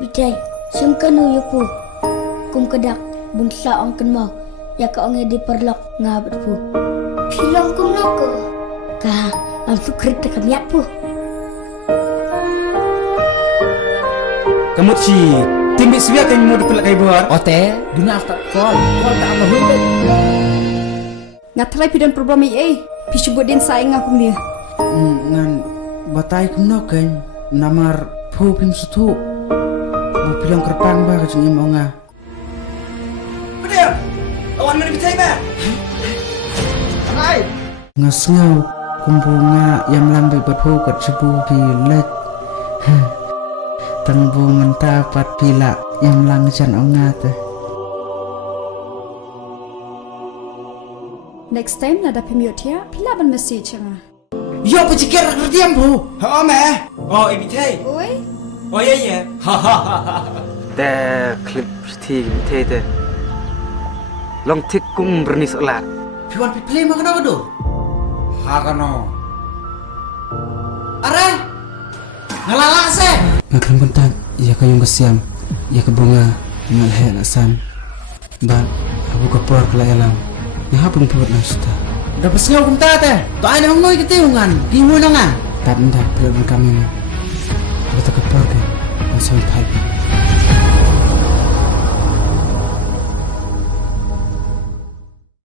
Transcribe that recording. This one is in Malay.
Bitai, sungkanu yupu. Kum kedak, bunsa ang kenmau. Ya ka ang di perlok ngabat pu. Film kum noko. Ka, ang sukrit kamiat pu. Kamu si timbi siya kan mo dipelak kay buhar. Ote, duna tak kol tak apa hulbe. Ngatrai pidan problem i pisu godin saing aku dia. Ngan batay kum no kan namar phu pim sutu. Mo pilang kerpang ba ka jeng imo nga. Padam. Awan man bitay ba? Ay. Ngasngaw kumbunga yam lambe bat phu kat sebu bilet. Tangbungan tapat pila yang langjan ongat. Next time nada pemiotia pila ban message nga. Yo pecikir kerdiam bu. Ha me. Oh ibitay. Oi. Oh iya iya. Te klip sthi ibitay te. Long tik kum bernis ola. Piwan pi play makna do. Ha kano. Are. Ngalala se. Ngaklim bentan, ia kayong kesiam, ia ke bunga, ngalhe nasan. Ban, abu kapur kela elang, ngahapun pibut nang suta. Dapat sengaw kum tate, to ay nang noy kitiungan, gimu nanga. Tap nda, pilih kami na. Kita kapur kan, nang sawit pipe.